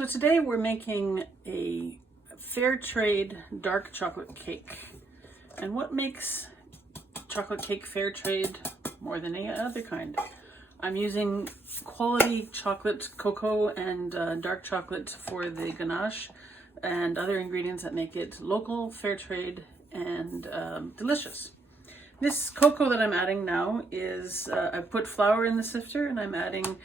So today we're making a fair trade dark chocolate cake. And what makes chocolate cake fair trade more than any other kind? I'm using quality chocolate, cocoa and dark chocolate for the ganache and other ingredients that make it local, fair trade, and delicious. This cocoa that I'm adding now is, I put flour in the sifter and I'm adding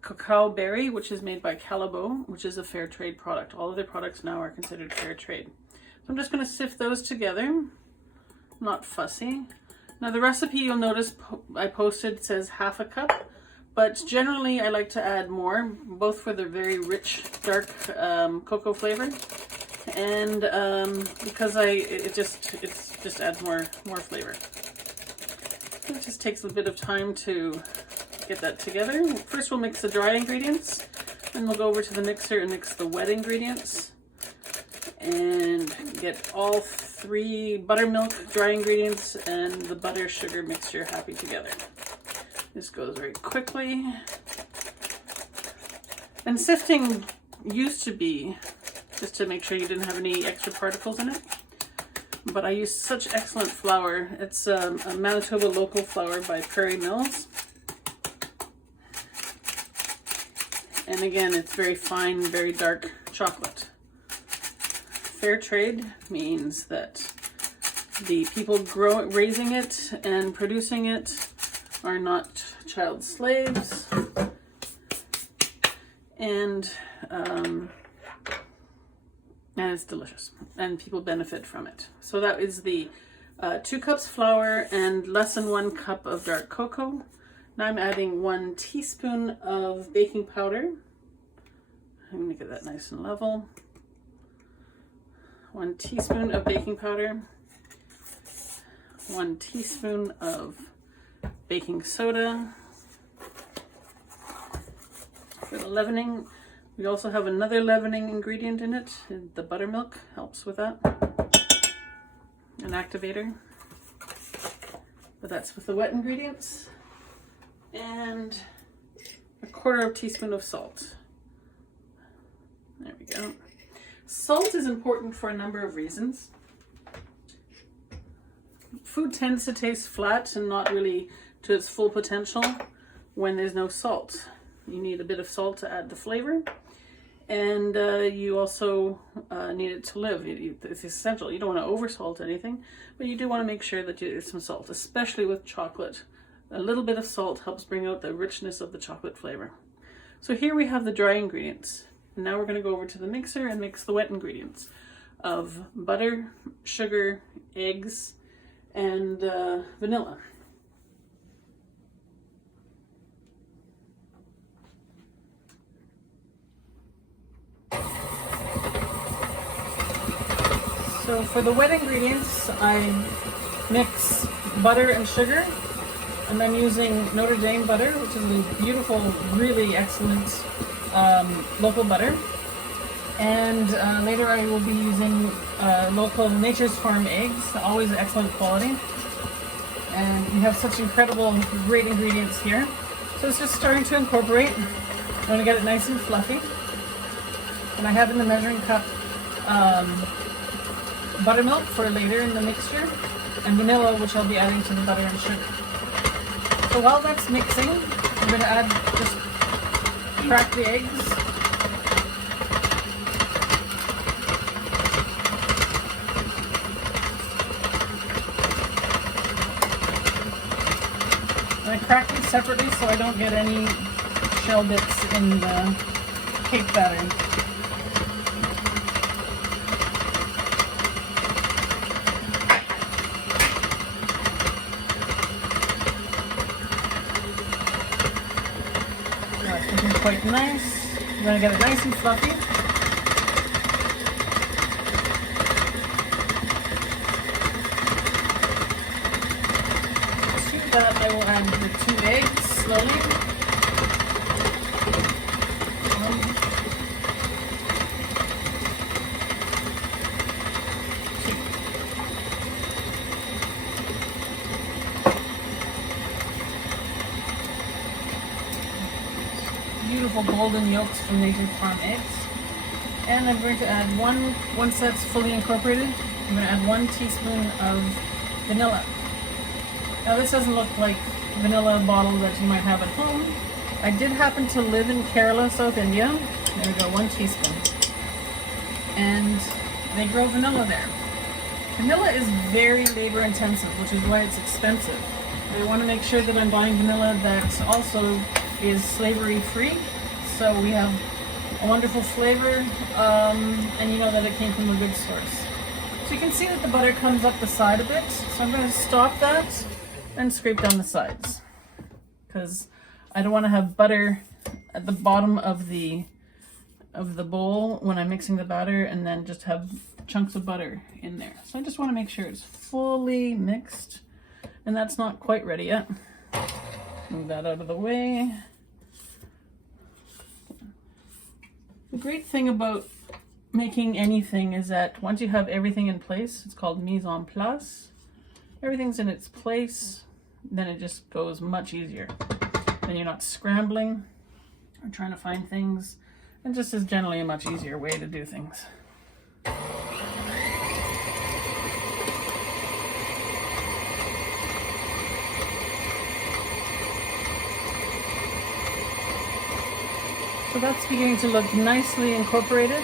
cacao berry, which is made by Calabo, which is a fair trade product. All other products now are considered fair trade. So I'm just going to sift those together, not fussy. Now the recipe, you'll notice I posted says half a cup, but generally I like to add more, both for the very rich dark cocoa flavor and because it just adds more flavor. It just takes a bit of time to get that together. First we'll mix the dry ingredients, then we'll go over to the mixer and mix the wet ingredients and get all three buttermilk dry ingredients and the butter sugar mixture happy together. This goes very quickly. And sifting used to be just to make sure you didn't have any extra particles in it, but I use such excellent flour. It's a Manitoba local flour by Prairie Mills. And again, it's very fine, very dark chocolate. Fair trade means that the people raising it and producing it are not child slaves, and it's delicious, and people benefit from it. So that is the 2 cups flour and less than 1 cup of dark cocoa. Now I'm adding 1 teaspoon of baking powder. I'm gonna get that nice and level. 1 teaspoon of baking powder. 1 teaspoon of baking soda. For the leavening, we also have another leavening ingredient in it. The buttermilk helps with that. An activator. But that's with the wet ingredients. And 1/4 teaspoon of salt. There we go. Salt is important for a number of reasons. Food tends to taste flat and not really to its full potential when there's no salt. You need a bit of salt to add the flavor, and you also need it to live. It's essential. You don't want to oversalt anything, but you do want to make sure that there's some salt, especially with chocolate. A little bit of salt helps bring out the richness of the chocolate flavor. So here we have the dry ingredients. And now we're going to go over to the mixer and mix the wet ingredients of butter, sugar, eggs, and vanilla. So for the wet ingredients, I mix butter and sugar, and I'm using Notre Dame butter, which is a beautiful, really excellent local butter. And later I will be using local Nature's Farm eggs, always excellent quality. And we have such incredible, great ingredients here. So it's just starting to incorporate. I'm going to get it nice and fluffy. And I have in the measuring cup buttermilk for later in the mixture, and vanilla, which I'll be adding to the butter and sugar. So while that's mixing, I'm going to just crack the eggs. And I crack them separately so I don't get any shell bits in the cake batter. Quite nice. I'm going to get it nice and fluffy. To that I will add the 2 eggs slowly. beautiful golden yolks from Native Farm eggs. And I'm going to add once that's fully incorporated, I'm going to add 1 teaspoon of vanilla. Now this doesn't look like vanilla bottle that you might have at home. I did happen to live in Kerala, South India. There we go, 1 teaspoon. And they grow vanilla there. Vanilla is very labor intensive, which is why it's expensive. I want to make sure that I'm buying vanilla that also is slavery free, so we have a wonderful flavor, and you know that it came from a good source. So you can see that the butter comes up the side a bit, so I'm going to stop that and scrape down the sides, because I don't want to have butter at the bottom of the bowl when I'm mixing the batter and then just have chunks of butter in there. So I just want to make sure it's fully mixed, and that's not quite ready yet. Move that out of the way. The great thing about making anything is that once you have everything in place, it's called mise en place. Everything's in its place, then it just goes much easier. Then you're not scrambling or trying to find things, and just is generally a much easier way to do things. So that's beginning to look nicely incorporated.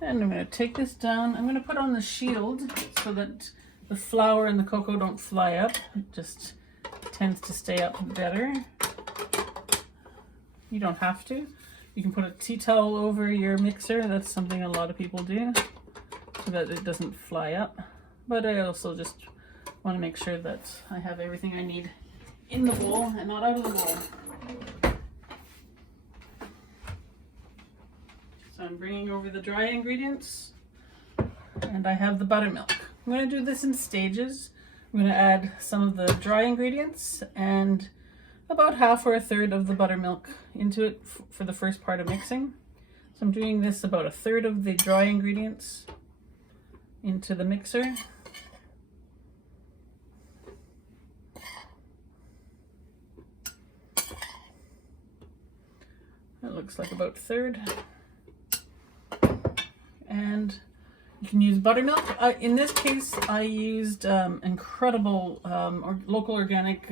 And I'm going to take this down. I'm going to put on the shield so that the flour and the cocoa don't fly up. It just tends to stay up better. You don't have to. You can put a tea towel over your mixer. That's something a lot of people do so that it doesn't fly up. But I also just want to make sure that I have everything I need in the bowl and not out of the bowl. So I'm bringing over the dry ingredients, and I have the buttermilk. I'm going to do this in stages. I'm going to add some of the dry ingredients and about half or a third of the buttermilk into it for the first part of mixing. So I'm doing this about a third of the dry ingredients into the mixer. It looks like about a third. And you can use buttermilk. In this case, I used incredible local organic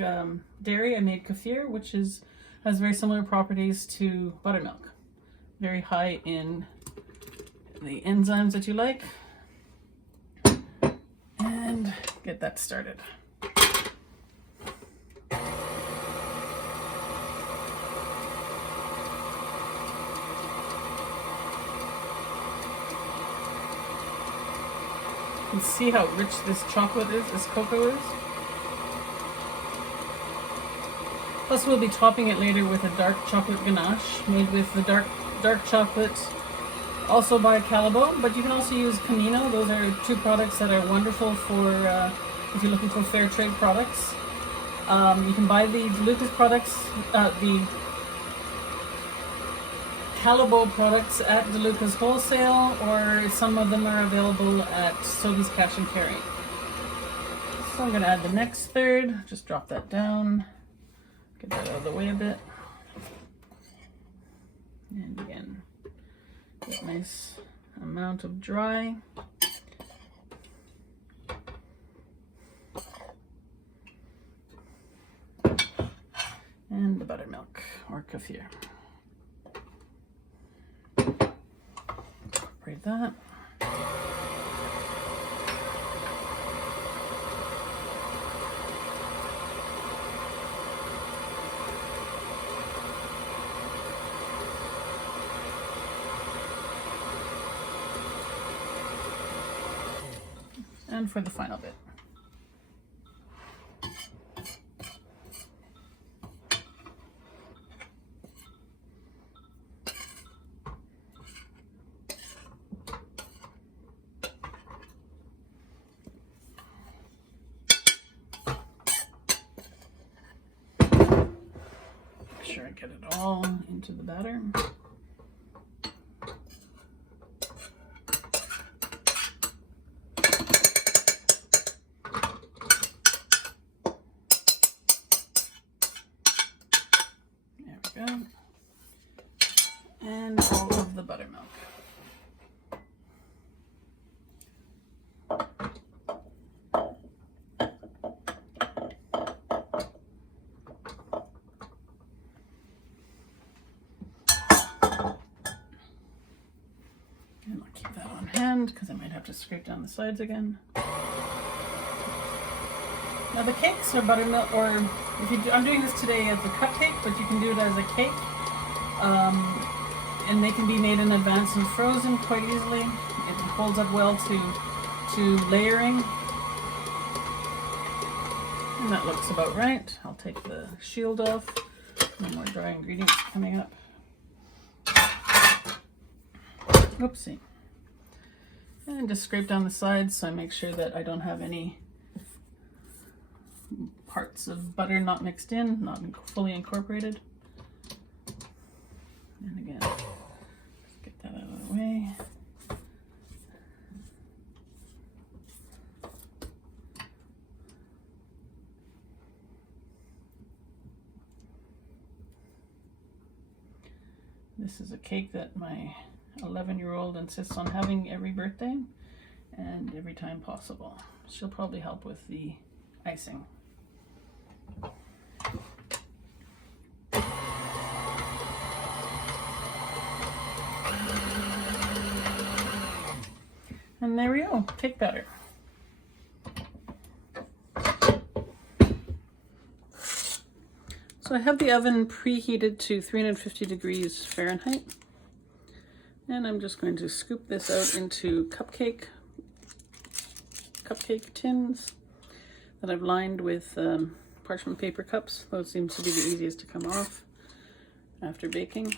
dairy. I made kefir, which has very similar properties to buttermilk. Very high in the enzymes that you like. And get that started. You can see how rich this chocolate is, this cocoa is. Plus we'll be topping it later with a dark chocolate ganache made with the dark chocolate, also by Calabo, but you can also use Camino. Those are 2 products that are wonderful for if you're looking for fair trade products. You can buy the DeLuca's products, the Calabo products at DeLuca's Wholesale, or some of them are available at Sobeys Cash and Carry. So I'm going to add the next third. Just drop that down. Get that out of the way a bit. And again, get a nice amount of dry. And the buttermilk or kefir. Incorporate that. And for the final bit. Make sure I get it all into the batter. because I might have to scrape down the sides again. Now the cakes are buttermilk, or if you do, I'm doing this today as a cupcake, but you can do it as a cake. And they can be made in advance and frozen quite easily. It holds up well to layering. And that looks about right. I'll take the shield off. No more dry ingredients coming up. Oopsie. And just scrape down the sides so I make sure that I don't have any parts of butter not mixed in, not fully incorporated. And again, just get that out of the way. This is a cake that my 11-year-old insists on having every birthday and every time possible. She'll probably help with the icing. And there we go, cake batter. So I have the oven preheated to 350 degrees Fahrenheit. And I'm just going to scoop this out into cupcake tins that I've lined with parchment paper cups. Those seem to be the easiest to come off after baking.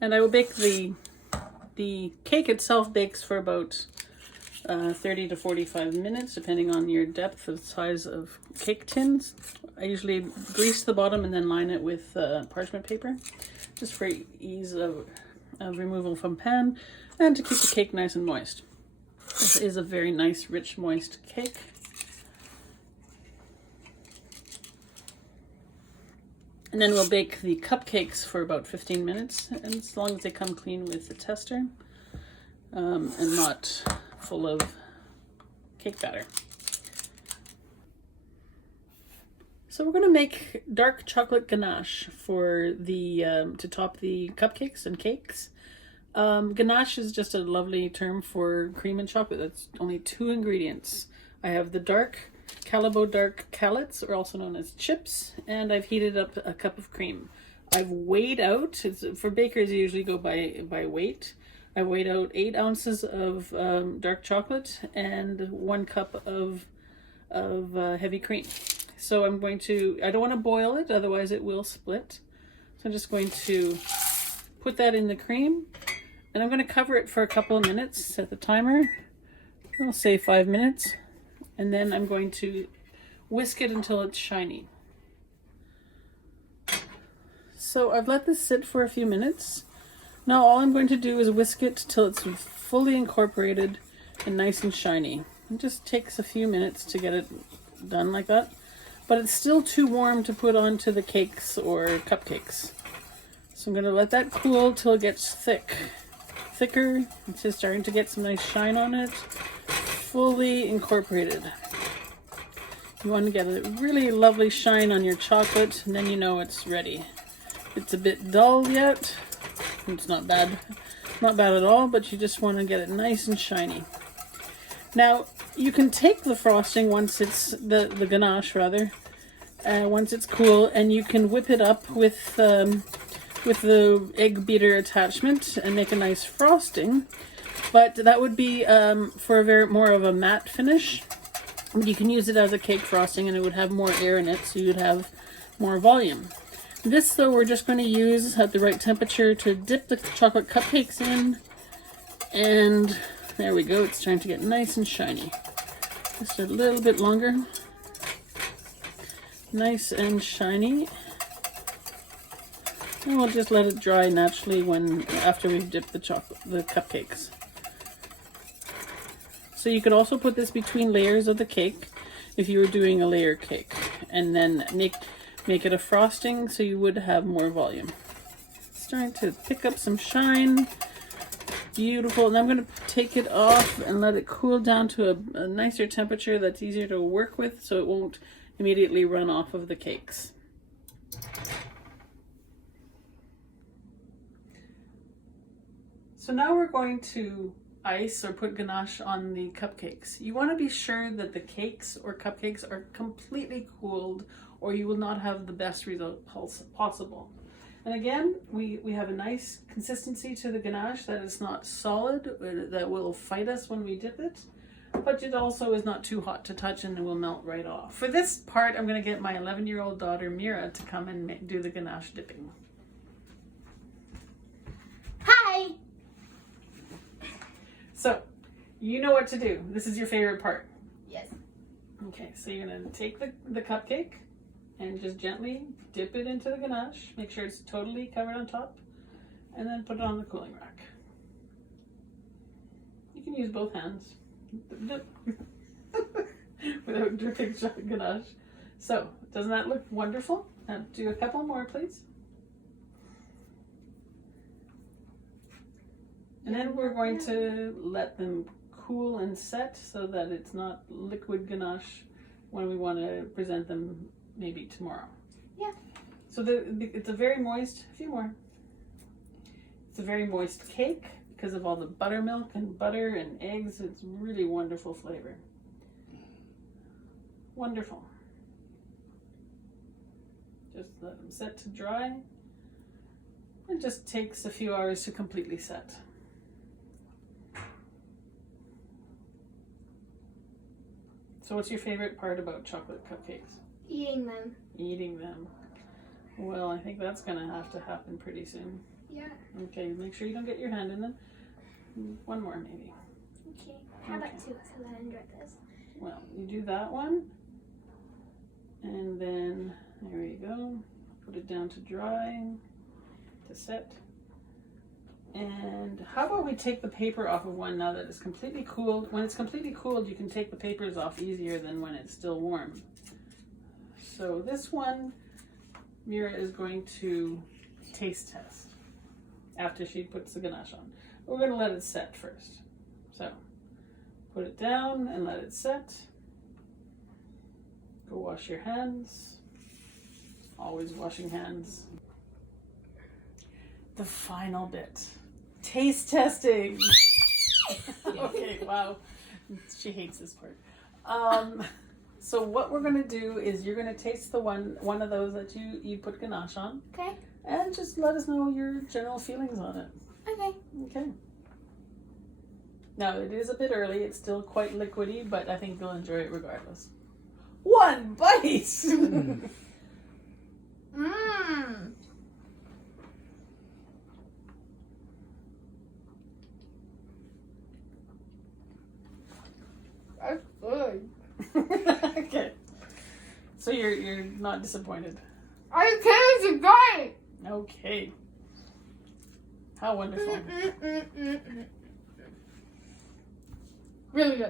And I will bake the cake itself bakes for about 30 to 45 minutes, depending on your depth of size of cake tins. I usually grease the bottom and then line it with parchment paper, just for ease of removal from pan and to keep the cake nice and moist. This is a very nice, rich, moist cake. And then we'll bake the cupcakes for about 15 minutes, and as long as they come clean with the tester and not full of cake batter. So we're going to make dark chocolate ganache for the to top the cupcakes and cakes. Ganache is just a lovely term for cream and chocolate. That's only 2 ingredients. I have the Calabo dark callets, or also known as chips, and I've heated up a cup of cream. I've weighed out, for bakers you usually go by weight. I weighed out 8 ounces of dark chocolate and 1 cup of heavy cream. So I'm going to, I don't want to boil it, otherwise it will split. So I'm just going to put that in the cream, and I'm going to cover it for a couple of minutes, set the timer, I'll say 5 minutes, and then I'm going to whisk it until it's shiny. So I've let this sit for a few minutes. Now all I'm going to do is whisk it till it's fully incorporated and nice and shiny. It just takes a few minutes to get it done like that. But it's still too warm to put onto the cakes or cupcakes. So I'm going to let that cool till it gets thicker. It's just starting to get some nice shine on it. Fully incorporated. You want to get a really lovely shine on your chocolate, and then you know it's ready. It's a bit dull yet. It's not bad. Not bad at all, but you just want to get it nice and shiny. Now, you can take the frosting once it's, the ganache rather, once it's cool, and you can whip it up with the egg beater attachment and make a nice frosting. But that would be for a more of a matte finish. You can use it as a cake frosting and it would have more air in it, so you'd have more volume. This, though, we're just going to use at the right temperature to dip the chocolate cupcakes in. And there we go, it's starting to get nice and shiny. Just a little bit longer. Nice and shiny. And we'll just let it dry naturally after we've dipped the cupcakes. So you could also put this between layers of the cake if you were doing a layer cake, and then make it a frosting so you would have more volume. Starting to pick up some shine. Beautiful. And I'm going to take it off and let it cool down to a nicer temperature that's easier to work with, so it won't immediately run off of the cakes. So now we're going to ice or put ganache on the cupcakes. You want to be sure that the cakes or cupcakes are completely cooled, or you will not have the best result possible. And again, we have a nice consistency to the ganache that is not solid, that will fight us when we dip it, but it also is not too hot to touch and it will melt right off. For this part, I'm going to get my 11-year-old daughter Mira to come and do the ganache dipping. Hi! So, you know what to do. This is your favorite part. Yes. Okay, so you're going to take the cupcake and just gently dip it into the ganache. Make sure it's totally covered on top, and then put it on the cooling rack. You can use both hands without dripping ganache. So, doesn't that look wonderful? Now do a couple more, please. And then we're going to let them cool and set so that it's not liquid ganache when we want to present them maybe tomorrow. Yeah. So it's a very moist, a few more. It's a very moist cake because of all the buttermilk and butter and eggs. It's really wonderful flavor. Wonderful. Just let them set to dry. It just takes a few hours to completely set. So what's your favorite part about chocolate cupcakes? Eating them. Eating them. Well, I think that's going to have to happen pretty soon. Yeah. Okay, make sure you don't get your hand in them. One more maybe. Okay. How about two so that I enjoy this? Well, you do that one. And then, there you go. Put it down to dry, to set. And how about we take the paper off of one now that it's completely cooled. When it's completely cooled, you can take the papers off easier than when it's still warm. So this one, Mira is going to taste test after she puts the ganache on. We're going to let it set first. So put it down and let it set. Go wash your hands. Always washing hands. The final bit. Taste testing. Okay, wow. She hates this part. So what we're going to do is you're going to taste the one of those that you put ganache on. Okay. And just let us know your general feelings on it. Okay. Okay. Now, it is a bit early. It's still quite liquidy, but I think you'll enjoy it regardless. One bite! Mmm. That's good. Okay. So you're not disappointed. I can't great. Okay. How wonderful. Really good.